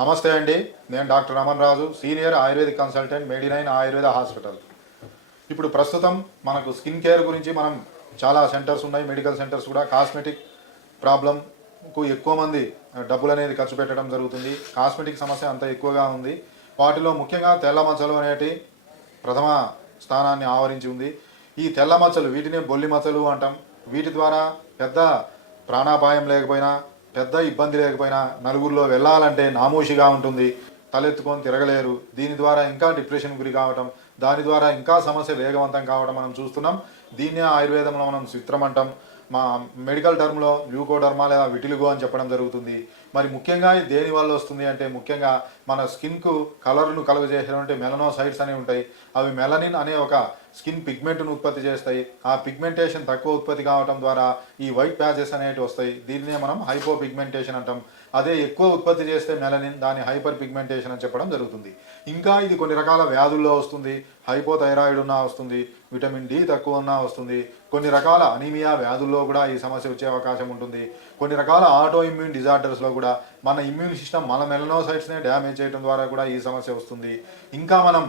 నమస్తే అండి. నేను doctor Raman Raju, senior ayurvedic consultant, Medinine Ayurveda hospital. ఇప్పుడు ప్రస్తుతం మనకు స్కిన్ కేర్ గురించి మనం చాలా సెంటర్స్ ఉన్నాయి, మెడికల్ సెంటర్స్ కూడా. కాస్మెటిక్ ప్రాబ్లంకు ఎక్కువ మంది డబ్బులు అనేది ఖర్చు పెట్టడం జరుగుతుంది. కాస్మెటిక్ సమస్య అంత ఎక్కువగా ఉంది. వాటిలో ముఖ్యంగా తెల్ల మచ్చలు అనేటి ప్రథమ స్థానాన్ని ఆవరించి ఉంది. ఈ తెల్ల మచ్చలు, వీటిని బొల్లి మచ్చలు అంటాం. వీటి ద్వారా పెద్ద ప్రాణాపాయం లేకపోయినా, పెద్ద ఇబ్బంది లేకపోయినా నలుగురిలో వెళ్ళాలంటే నామోషిగా ఉంటుంది. తలెత్తుకొని తిరగలేరు. దీని ద్వారా ఇంకా డిప్రెషన్ గురి కావటం, దాని ద్వారా ఇంకా సమస్య వేగవంతం కావడం మనం చూస్తున్నాం. దీన్నే ఆయుర్వేదంలో మనం చిత్రం అంటాం. మా మెడికల్ టర్మ్లో ల్యూకోడర్మా లేదా విటిలిగో అని చెప్పడం జరుగుతుంది. మరి ముఖ్యంగా ఇది దేని వల్ల వస్తుంది అంటే, ముఖ్యంగా మన స్కిన్కు కలర్ను కలుగజేసేటువంటి మెలనోసైట్స్ అనేవి ఉంటాయి. అవి మెలనిన్ అనే ఒక స్కిన్ పిగ్మెంట్ను ఉత్పత్తి చేస్తాయి. ఆ పిగ్మెంటేషన్ తక్కువ ఉత్పత్తి కావడం ద్వారా ఈ వైట్ ప్యాచెస్ అనేవి వస్తాయి. దీన్నే మనం హైపో పిగ్మెంటేషన్ అంటాం. అదే ఎక్కువ ఉత్పత్తి చేస్తే మెలనిన్, దాని హైపర్ పిగ్మెంటేషన్ అని చెప్పడం జరుగుతుంది. ఇంకా ఇది కొన్ని రకాల వ్యాధుల్లో వస్తుంది. హైపోథైరాయిడ్ ఉన్నా వస్తుంది, విటమిన్ డి తక్కువ ఉన్నా వస్తుంది. కొన్ని రకాల అనీమియా వ్యాధుల్లో కూడా ఈ సమస్య వచ్చే అవకాశం ఉంటుంది. కొన్ని రకాల ఆటో ఇమ్యూన్ డిజార్డర్స్లో కూడా మన ఇమ్యూన్ సిస్టమ్ మన మెలనోసైట్స్నే డ్యామేజ్ చేయడం ద్వారా కూడా ఈ సమస్య వస్తుంది. ఇంకా మనం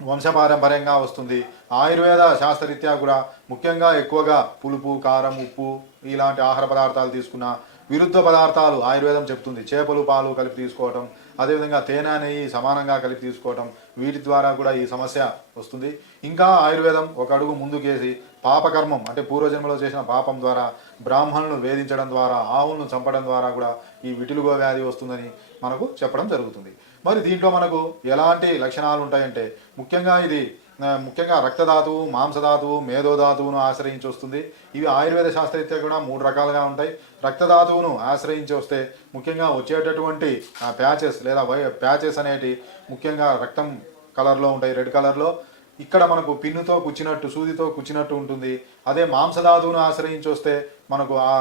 వంశపారంపర్యంగా వస్తుంది. ఆయుర్వేద శాస్త్రరీత్యా కూడా ముఖ్యంగా ఎక్కువగా పులుపు, కారం, ఉప్పు ఇలాంటి ఆహార పదార్థాలు తీసుకున్న విరుద్ధ పదార్థాలు ఆయుర్వేదం చెప్తుంది. చేపలు, పాలు కలిపి తీసుకోవటం, అదేవిధంగా తేనె, నెయ్యి సమానంగా కలిపి తీసుకోవటం, వీటి ద్వారా కూడా ఈ సమస్య వస్తుంది. ఇంకా ఆయుర్వేదం ఒక అడుగు ముందుకేసి పాపకర్మం అంటే పూర్వజన్మలో చేసిన పాపం ద్వారా బ్రాహ్మణులను వేధించడం ద్వారా, ఆవులను చంపడం ద్వారా కూడా ఈ విటిలిగో వ్యాధి వస్తుందని మనకు చెప్పడం జరుగుతుంది. మరి దీంట్లో మనకు ఎలాంటి లక్షణాలు ఉంటాయంటే, ముఖ్యంగా రక్తధాతువు, మాంసధాతువు, మేధోధాతువును ఆశ్రయించి వస్తుంది. ఇవి ఆయుర్వేద శాస్త్రరీత్యా కూడా 3 రకాలుగా ఉంటాయి. రక్తధాతువును ఆశ్రయించి వస్తే ముఖ్యంగా వచ్చేటటువంటి ప్యాచెస్ లేదా ప్యాచెస్ అనేటి ముఖ్యంగా రక్తం కలర్లో ఉంటాయి, రెడ్ కలర్లో. ఇక్కడ మనకు పిన్నుతో కుచ్చినట్టు, సూదితో కుచ్చినట్టు ఉంటుంది. అదే మాంసధాతువును ఆశ్రయించి వస్తే మనకు ఆ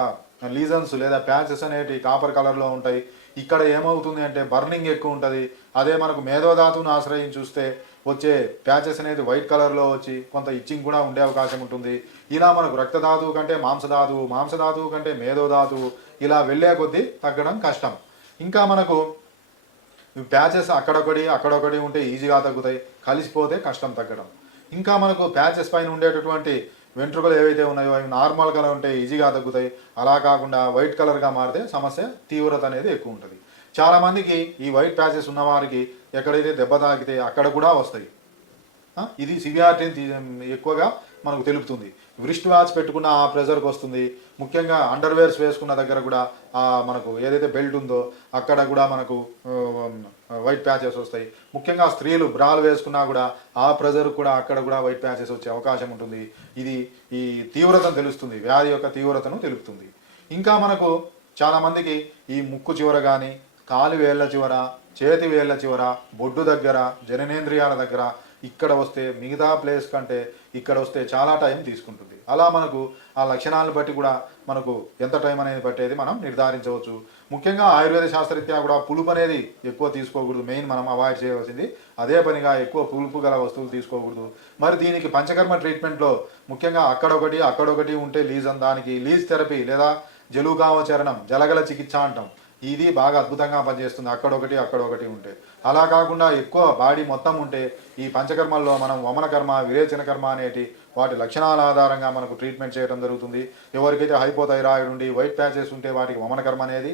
లీజన్స్ లేదా ప్యాచెస్ అనేటి కాపర్ కలర్లో ఉంటాయి. ఇక్కడ ఏమవుతుంది అంటే బర్నింగ్ ఎక్కువ ఉంటుంది. అదే మనకు మేధోధాతువును ఆశ్రయించి చూస్తే వచ్చే ప్యాచెస్ అనేది వైట్ కలర్లో వచ్చి కొంత ఇచ్చింగ్ కూడా ఉండే అవకాశం ఉంటుంది. ఇలా మనకు రక్తధాతువు కంటే మాంసధాతువు, మాంసధాతువు కంటే మేధోధాతువు ఇలా వెళ్ళే కొద్దీ తగ్గడం కష్టం. ఇంకా మనకు ప్యాచెస్ అక్కడొకటి ఉంటే ఈజీగా తగ్గుతాయి, కలిసిపోతే కష్టం తగ్గడం. ఇంకా మనకు ప్యాచెస్ పైన ఉండేటటువంటి వెంట్రుకలు ఏవైతే ఉన్నాయో అవి నార్మల్ కలర్ ఉంటే ఈజీగా తగ్గుతాయి. అలా కాకుండా వైట్ కలర్గా మారితే సమస్య తీవ్రత అనేది ఎక్కువ ఉంటుంది. చాలామందికి ఈ వైట్ ప్యాచెస్ ఉన్నవారికి ఎక్కడైతే దెబ్బ తాకితే అక్కడ కూడా వస్తాయి. ఇది సివియారిటీని ఎక్కువగా మనకు తెలుపుతుంది. వ్రిస్ట్ వాచ్ పెట్టుకున్న ఆ ప్రెజర్కి వస్తుంది. ముఖ్యంగా అండర్వేర్స్ వేసుకున్న దగ్గర కూడా మనకు ఏదైతే బెల్ట్ ఉందో అక్కడ కూడా మనకు వైట్ ప్యాచెస్ వస్తాయి. ముఖ్యంగా స్త్రీలు బ్రాలు వేసుకున్నా కూడా ఆ ప్రెజర్ కూడా అక్కడ కూడా వైట్ ప్యాచెస్ వచ్చే అవకాశం ఉంటుంది. ఇది ఈ తీవ్రతను తెలుస్తుంది, వ్యాధి యొక్క తీవ్రతను తెలుపుతుంది. ఇంకా మనకు చాలామందికి ఈ ముక్కు చివర కానీ, కాలి వేళ్ల చివర, చేతి వేళ్ల చివర, బొడ్డు దగ్గర, జననేంద్రియాల దగ్గర ఇక్కడ వస్తే మిగతా ప్లేస్ కంటే ఇక్కడ వస్తే చాలా టైం తీసుకుంటుంది. అలా మనకు ఆ లక్షణాలను బట్టి కూడా మనకు ఎంత టైం అనేది పట్టేది మనం నిర్ధారించవచ్చు. ముఖ్యంగా ఆయుర్వేద శాస్త్రరీత్యా కూడా పులుపు అనేది ఎక్కువ తీసుకోకూడదు. మెయిన్ మనం అవాయిడ్ చేయవలసింది అదే పనిగా ఎక్కువ పులుపు గల వస్తువులు తీసుకోకూడదు. మరి దీనికి పంచకర్మ ట్రీట్మెంట్లో ముఖ్యంగా అక్కడొకటి ఉంటే లీజన్, దానికి లీజ్ థెరపీ లేదా జలుకావచరణం, జలగల చికిత్స అంటాం. ఇది బాగా అద్భుతంగా పనిచేస్తుంది అక్కడొకటి ఉంటే. అలా కాకుండా ఎక్కువ బాడీ మొత్తం ఉంటే ఈ పంచకర్మల్లో మనం వమన కర్మ, విరేచన కర్మ అనేటి వాటి లక్షణాల ఆధారంగా మనకు ట్రీట్మెంట్ చేయడం జరుగుతుంది. ఎవరికైతే హైపోథైరాయిడ్ ఉండి వైట్ ప్యాచెస్ ఉంటే వాటికి వమన కర్మ అనేది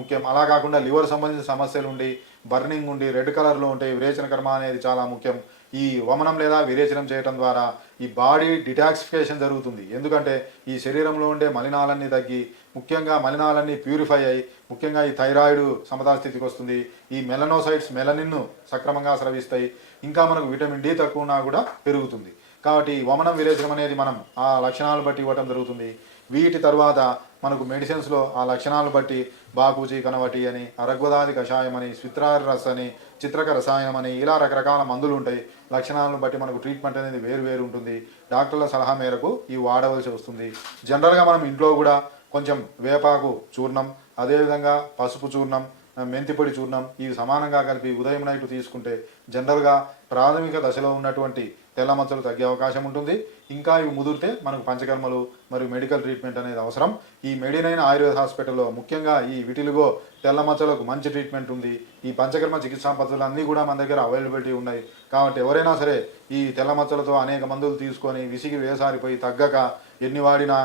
ముఖ్యం. అలా కాకుండా లివర్ సంబంధించిన సమస్యలు ఉండి, బర్నింగ్ ఉండి, రెడ్ కలర్లో ఉంటే విరేచన కర్మ అనేది చాలా ముఖ్యం. ఈ వమనం లేదా విరేచనం చేయడం ద్వారా ఈ బాడీ డిటాక్సిఫికేషన్ జరుగుతుంది. ఎందుకంటే ఈ శరీరంలో ఉండే మలినాలన్నీ తగ్గి ముఖ్యంగా మలినాలన్నీ ప్యూరిఫై అయ్యి ముఖ్యంగా ఈ థైరాయిడ్ సమతా స్థితికి వస్తుంది. ఈ మెలనోసైట్స్ మెలనిన్ను సక్రమంగా స్రవిస్తాయి. ఇంకా మనకు విటమిన్ డి తక్కువ ఉన్నా కూడా పెరుగుతుంది. కాబట్టి వమనం విరేచనం అనేది మనం ఆ లక్షణాలు బట్టి ఇవ్వటం జరుగుతుంది. వీటి తర్వాత మనకు మెడిసిన్స్లో ఆ లక్షణాలను బట్టి బాకూచి కనవటి అని, అరగ్వదాది కషాయం అని, స్విత్రారస్ అని, చిత్రక రసాయనం అని ఇలా రకరకాల మందులు ఉంటాయి. లక్షణాలను బట్టి మనకు ట్రీట్మెంట్ అనేది వేరు ఉంటుంది. డాక్టర్ల సలహా మేరకు ఇవి వాడవలసి వస్తుంది. జనరల్గా మనం ఇంట్లో కూడా కొంచెం వేపాకు చూర్ణం, అదేవిధంగా పసుపు చూర్ణం, మెంతిపొడి చూర్ణం ఇవి సమానంగా కలిపి ఉదయం నైట్ తీసుకుంటే జనరల్గా ప్రాథమిక దశలో ఉన్నటువంటి తెల్ల మచ్చలు తగ్గే అవకాశం ఉంటుంది. ఇంకా ఇవి ముదిరితే మనకు పంచకర్మలు మరియు మెడికల్ ట్రీట్మెంట్ అనేది అవసరం. ఈ మెడినైన్ ఆయుర్వేద హాస్పిటల్లో ముఖ్యంగా ఈ విటిలిగో తెల్ల మచ్చలకు మంచి ట్రీట్మెంట్ ఉంది. ఈ పంచకర్మ చికిత్సా పద్ధతులు అన్నీ కూడా మన దగ్గర అవైలబిలిటీ ఉన్నాయి. కాబట్టి ఎవరైనా సరే ఈ తెల్ల మచ్చలతో అనేక మందులు తీసుకొని విసిగి వేసారిపోయి తగ్గక ఎన్ని వాడినా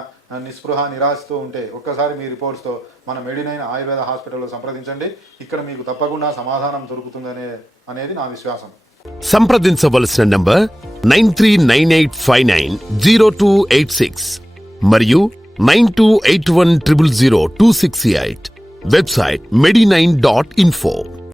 నిస్పృహ నిరాశతో ఉంటే ఒక్కసారి మీ రిపోర్ట్స్తో మన మెడినైన్ ఆయుర్వేద హాస్పిటల్లో సంప్రదించండి. ఇక్కడ మీకు తప్పకుండా సమాధానం దొరుకుతుందనే అనేది నా విశ్వాసం. సంప్రదించవలసిన నంబర్ 9398590286 మరియు 9281000268. Website medinine.info.